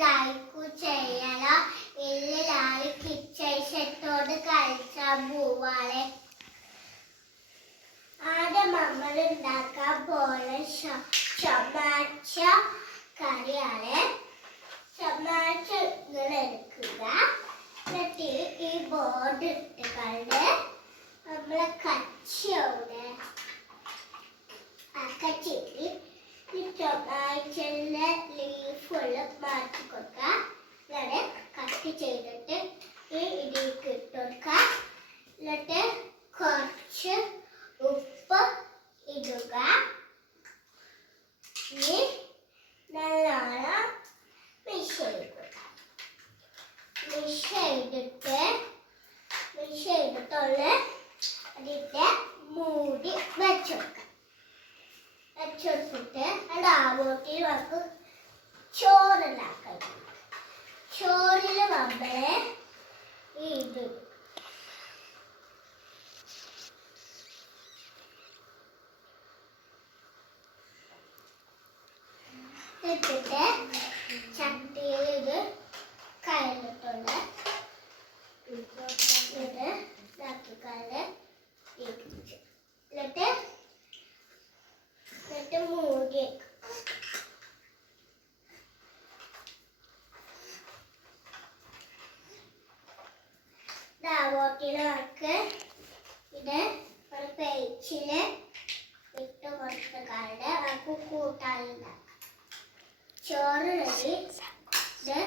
Like ചെയ്യലോ എല്ലാവരും കിച്ചേഷത്തോട് കഴിച്ചാൽ പോവാളെ. ആദ്യം നമ്മൾ ഉണ്ടാക്കാൻ പോലെ ചൊമാച്ച കറിയാണ്. ചൊമാച്ച ഇങ്ങനെ എടുക്കുക. എന്നിട്ട് ഈ ബോർഡ് ഇട്ട് കണ്ട് നമ്മളെ കച്ചിയോടെ കച്ചിട്ട് ഈ ചൊമാച്ചയുടെ ലീഫുള്ള മാറ്റി കൊടുക്കുക. ഇങ്ങനെ കട്ട് ചെയ്തിട്ട് ഈ ഇതിലേക്ക് ഇട്ട് കൊടുക്കുക. എന്നിട്ട് കുറച്ച് ഉപ്പ് ഇടുക. ഇനി നല്ലോണം മിക്സ് ചെയ്തിട്ട് അതിൻ്റെ മൂടി വെച്ചുകൊടുക്കാം. വെച്ചുകൊടുത്തിട്ട് ആവോട്ടി നമുക്ക് ചോറുണ്ടാക്കാം. ചോറിൽ നമ്മളെ ഇത് ഇട്ടിട്ട് ചട്ടിയിൽ ഇത് കയറിട്ടുണ്ട്. ഇത് ഇതാക്കിക്കാല് എന്നിട്ട് മൂടി ദാവോട്ടിലേക്ക് ഇത് ഒരു പേച്ചിൽ ഇട്ട് കൊടുത്തുകാണ്ട് നമുക്ക് കൂട്ടാനുണ്ടാക്കാം. ചോറ് റെഡി. ഇത്